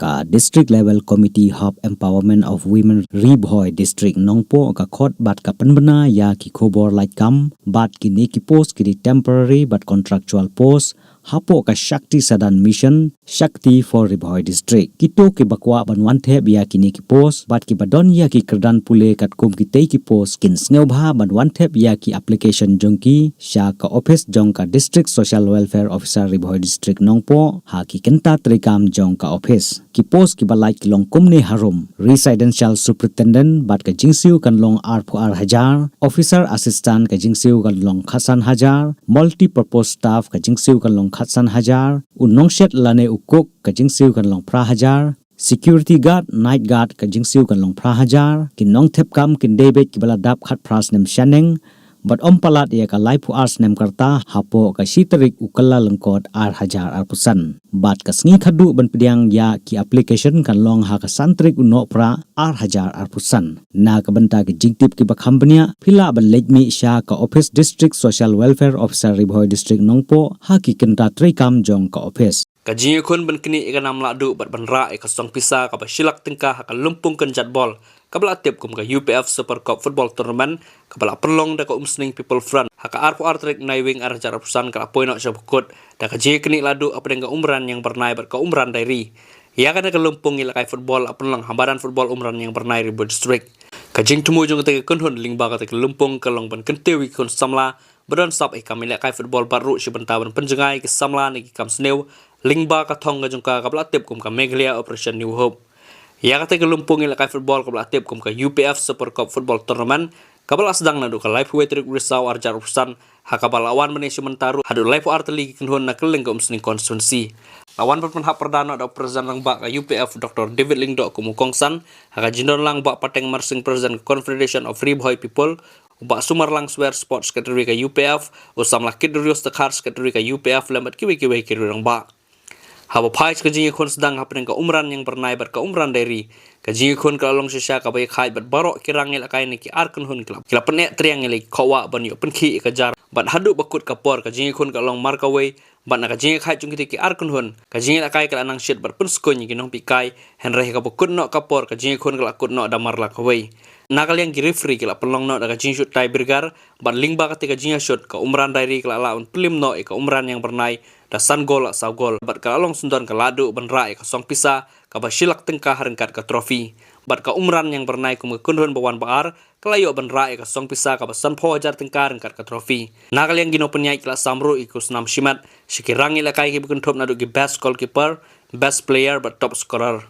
ka district level committee hub empowerment of women Ribhoi district nongpo ka khot bat ka penbena ya ki khobor like kam bat kini ki post ki temporary but contractual post hapo ka Shakti Sadan mission Shakti for Ribhoi district kito ki bakwa banwan theb ya kini ki post bat ki badon ya ki kerdan pule kat kum ki tei ki post kin sneu bha banwan theb ya ki application jongki sha ka office jong ka district social welfare officer Ribhoi district nongpo ha ki kenta trikam jong ka office ki post ki balai ki long kumni harum residential superintendent bat ka jingsiu kan long R4R hajar officer assistant ka jingsiu kan long khasan hajar multi purpose staff ka jingsiu kan long khatsan hajar unong shet lane ukuk ka jingsiu kan long pra hajar security guard night guard ka jingsiu kan long pra hajar kinong thep kam kin debet ki bala dap khat pras nem shaneng but palat ya ka life ars nem karta hapo ka sitarik ukalla lengkot ar hajar ar pusan bat ka sngi khadu ban pediang ya ki application kan long ha ka santrik uno pra ar hajar ar pusan na ka banta ki jingtip ki ba company phila ban lejmi sha ka office district social welfare officer Ribhoi district nongpo ha ki kenta trikam jong ka office Kajinya kun ban kini ikan nam ladu bat ban ra ka song pisa ka ba silak tingkah ka lumpung kan jadbol kabla tip kum ka UPF Super Cup football tournament kabla perlong da ka umsning people front haka R4R trek naiwing ar jar pusan ka poin nak sabukut da ka je kini ladu apa dengan umran yang bernai bat ka umran dairi ya kan ka lumpung ilakai football perlong hambaran football umran yang bernai Ribhoi district kajing temu jong te kun hun lingba ka te lumpung ka long ban kentewi kun samla badan sap ikam ilakai football baru sebentar ban penjengai ke samla ni kam sneu lingba ka thong ga jongka kabla tip kum ka Meghalaya Operation New Hope ya kata ke lumpung ilakai football kabla tip kum ka UPF Super Cup football tournament kabla sedang nadu ka live weight risau arjar urusan hakabal lawan meni sementara hadu live arteli kinhun na keleng ka umsning konstituensi lawan berpenhak perdana da presiden lang ba ka UPF Dr. David Lingdo kumukongsan haka jindon lang ba pateng marsing presiden Confederation of Ribhoi people Ubak sumar lang swear sports kategori ka UPF usam lakit durios tekars kategori ka UPF lambat kiwi-kiwi kiri lang ba Haba pais kajinya kon sedang hapeng ka umran yang bernai ber ka umran dari kajinya kon ka long sisya ka bay khai bat barok kirang ila kai ni ki arkun hun klap kila penek triang ila kawa ban yo penki ka jar bat hadu bakut ka por kajinya kon ka long marka way bat na kajinya khai chung ki arkun hun kajinya ila kai ka anang shit bat pun skon ni kinong pikai henre ka bakut no ka por kajinya kon ka lakut no damar la ka way nakal yang ki referee kila pelong no da kajinya shoot tie bergar bat lingba ka kajinya shoot ka umran dari kila laun pelim no ka umran yang bernai dasan gol sa gol bat ka along sundan ka ladu ban rai ka song pisa ka basilak tengkah rengkat ka trofi bat ka umran yang bernai kum kunhun bawan baar kalayo ban rai ka song pisa ka basan pho hajar tengkah rengkat ka trofi nakal yang gino penyai kala samru ikus nam shimat sikirang ila kai ki bukun top nadu ki best goalkeeper best player but top scorer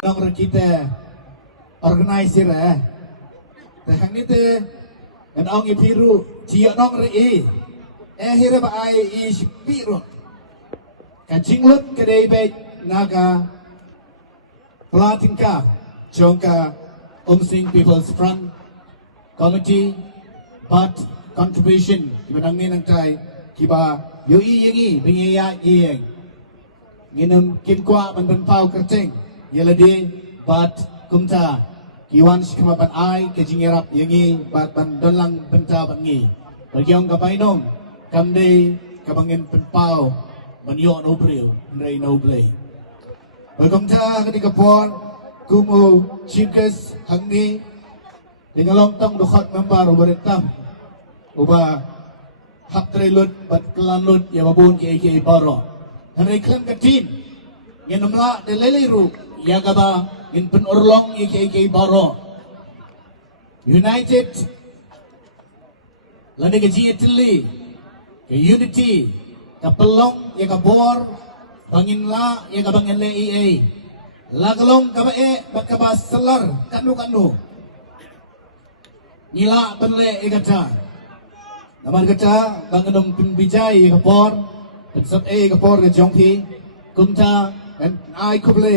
Nong kita organizerแต่ครั้งนี้เตะกันองอีพิรุจีนองรีเฮเรบไอชิปิรุกันจิงลุดกันได้ไปนากาพลาตินกาจงกาUmsing People's Front Committee but contribution kiba nang ni nang try kiba yui yangi bingiya yeng nginam kinkwa man ban pau kerteng yelade but kumta kiwan sikama ban ai ke jingerap yangi but ban donlang benta ban ngi bagyong kapainom kamde kabangin ban pau ban yo no bril rei no play kumta ketika pon kumu chikas hangni dengan lontong dokhat member pemerintah uba hak trelut bat kelanut ya babun ki baro hari klan katin yang namla de leliru ya gaba in pen urlong ki baro united lade ke jietli ke unity ka pelong ya ka bor bangin la ya ka bangin le lagalong kabae bakaba selar kanu nila penle igata naman kata bangunum pimbijai kapor pensat kapor ke jongpi kumta dan ai kuble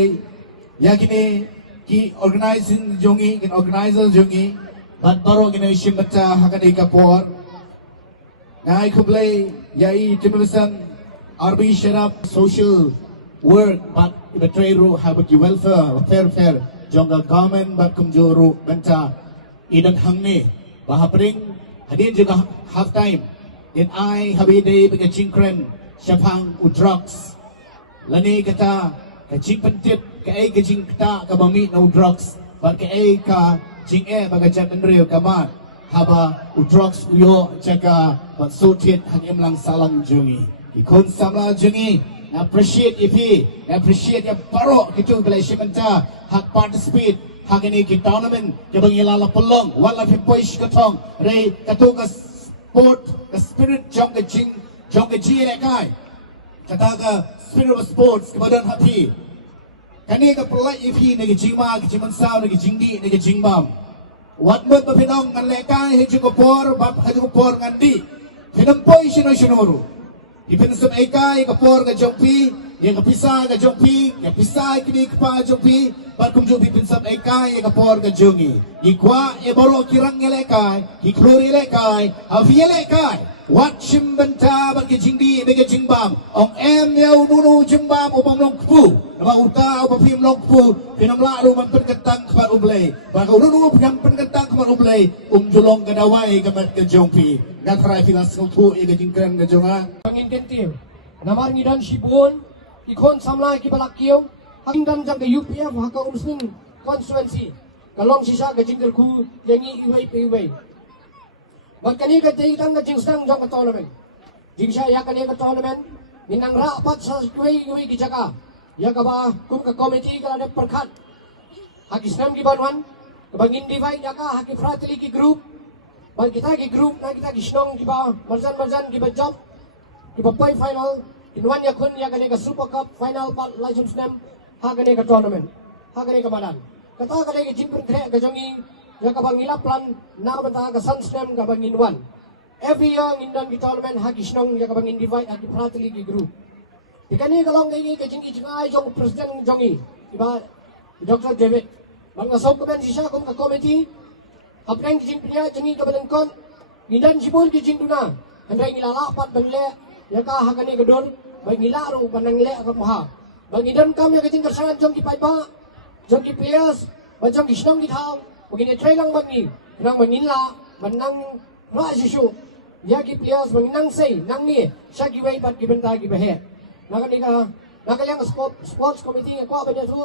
yakini ki organizing jongi kin organizer jongi bat baro kini shimbata hakani kapor ai kuble yai timlisan arbi sharap social work but betray ru habit welfare fair jongga government bat kumjuru benta idan hangni bahapring hadin juga half time in I habide bega jingkren syapang u drugs lani kata ka jing pentit ka ai ka jing kata ka bami no drugs bat ka ai ka jing baga jan real ka mat haba u drugs yo jaga bat sutit hanyam lang salang jungi ikon samla jungi appreciate appreciate ya paro kitu belai shimenta hak participate hak ini ki tournament ke bangilala pelong wala fi poish katong rei katu ka sport ka spirit jong ke ji le kai kata ka spirit of sports ke badan happy kani ka pelai ipi ne ki jingma ki jiman sao ne ki jingdi ne ki jingbam wat mut ba pinong ngan le kai he ju ko por bab ha ju ko por ngan di pinam poish no shinoru Ipinasam ekai kapor ka jongpi, yang kapisa ka jongpi, yang pisa kini kapa jongpi, barkum jongpi pinsam ekai kapor ka jongi. Ikwa boro kirang elekai, iklori elekai, avi elekai. Wat shimbenta bagi jingdi bagi jingbam. Ong yau nunu jingbam upam long kupu. Nama uta upam pim long kupu. Pinam lalu memperketang kepada ublay. Bagi nunu pinam perketang kepada ublay. Julong kadawai kepada ka jongpi. Gatrai filas kutu ika jingkran ka jonga. Intentif namar ngidan sibun ikon samlai ki balakio hangdan jang ke UPF haka umsning constituency kalong sisa ke jingkel ku lengi iwai bakani ke teitan ke jingsang jang ke tournament jingsha ya kani ke tournament minang rapat sa iwai ki jaga ya ka ba kum ke komiti kala de perkat haki snam ki banwan ke bangin divide ya ka haki frateli ki group bang kita ki group na kita ki snong ki ba marjan ki ba job Iba play final inwan ya kun ya kane ka Super Cup final part license name ha kane ka tournament ha kane ka badan kata kane ka jimpun kre ka jongi ya ka bangila plan na banta ka sun name ka bangin wan every year indan ki tournament ha kisnong ya ka bangin divide at pratli ki group ikani ka long ngai ka jingi jingai jong president jongi iba Dr. David bang asok ka ben sisa kum ka committee hapeng ki jingpnya jingi ka badan kon indan jibul ki jingduna andai ngilala pat bangle ya ka hakane gedon bagi ngilaro panang le ka maha bagi dan kami ka jing kersangan jong ki paiba jong ki players bajong ki snong ki thau bagi ne trai lang bagi nang manila manang ra shishu ya ki players bagi nang sei nang ni sa ki wai bat ki benta ki bahe naka yang sports committee ko ba dia tu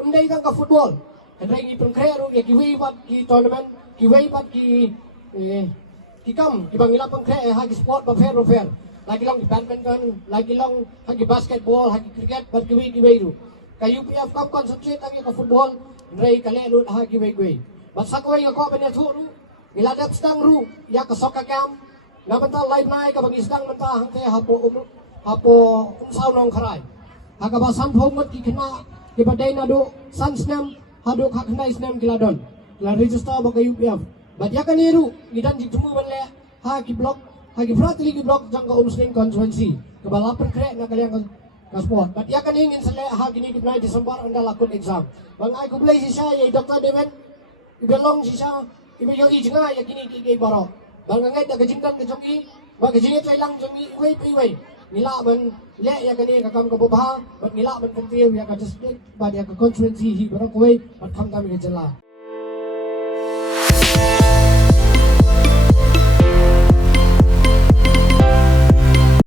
undai kang ka football andai ki prengkre ru ya ki wai bat ki tournament ki wai bat ki kam ki bangila prengkre ha ki sport ba fair lagi long di badminton, lagi long hagi basketball, hagi cricket, berkiwi-kiwi itu. Kayu UPF kam concentrate lagi ke football, rei kale lu hagi kiwi-kiwi. Basa ko yang ko banya tu, iladap stang ru, ya ke soccer camp, na benta live nai ka bagi stang benta hangte hapo sao nong kharai. Haga basan phom mat ki khna Kipadai nado Sunsnam haduk hak hendai snam kiladon. La register baka UPF. But ya kan eru gidan jitemu banle ha ki blok ha ki fratli ki blok jangka Muslim constituency. Kebalapan krek na kalian sport. But ya kan ingin sele ha gini ki nai Desember anda lakon exam. Bang ai ko play sisa ya Dr. Deven ibelong sisa ibe yo i jenga ya gini ki baro. Bang ngai da gajingkan ke joki ba gajinget lang joki wei nila ban le ya kani ka kam ka bobha bat nila ban kantiu ya ka just ba dia ka constituency hi baro koi bat kam kam ke jela